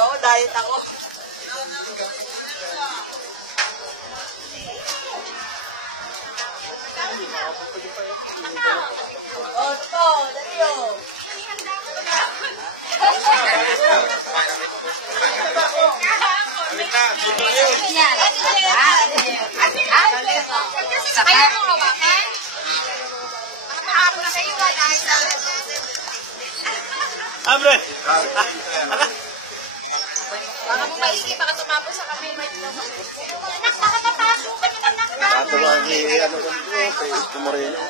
Oo, diet ako. Oh, ito, dali o. Kaya mo hawakan? Nakapahapon na kayo, wala isa. Abre! Baka mo maigi, baka tumapos sa kamay. Anak, nakatapasok ka naman, anak. Ito lang ano ko nito, kay Moreno.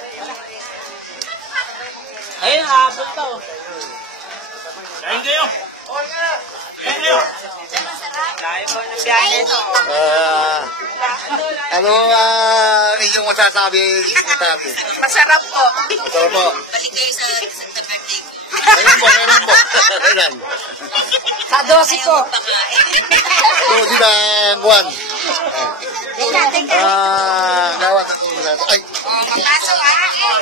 Ayun, naabot to. Kain kayo! Kain kayo! Kain po ng biyahe ito. Ano inyong masasabi sa tabi? Masarap po. Masarap po. Balik kayo sa Santa Verde. Kailan po? Kailan po? Kailan? Sa 12 po. So, sila buwan. Gawat ako na. Ay! Kapaso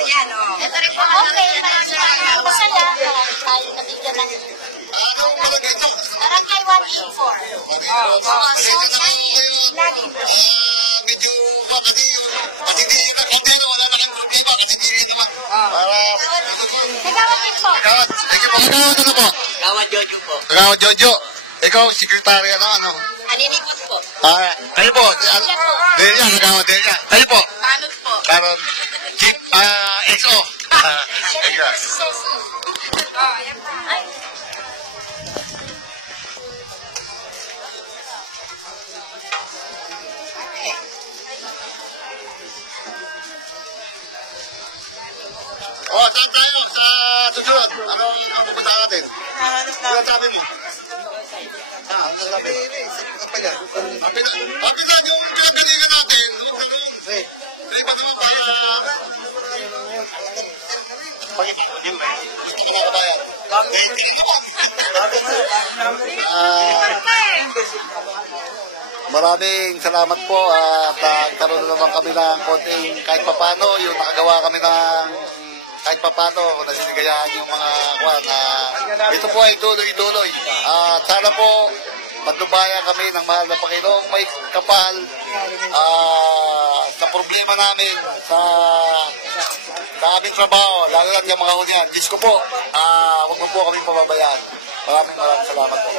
yan o. Ito rin po. Okay. Masala. Tayo katigyan lang. Anong palagay ito? Barangay 184. So, ilalim. Medyo kasi hindi na kami wala na kayong problema kasi hindi naman. Para... Nagawad din po. Gawat. Gawat ano po? Gawad Jojo po. Gawat Jojo. Ikaw, sekretary ano? Aninipot po. Kayo po. Delia, nagawad Delia. Kayo po. Balot po. Karon. Chief, XO. Ayan pa. Ay. Saan tayo? Sa susunod. Ano pupunta natin? Ano sabi mo? Ano sabi? Kapitan yung pinagalingan natin. May iba naman para... Maraming salamat po at nagkaroon naman kami ng konting kahit papano yung nakagawa kami ng kahit papano nasigayahan yung mga kwan. Ito po ay tuloy-tuloy at sana po magdubayan kami ng mahal na Panginoong may kapal sa problema namin sa aming trabaho, lalo na yung mga hunyan. Diyos ko po, huwag mo po kami pababayaan. Maraming salamat po.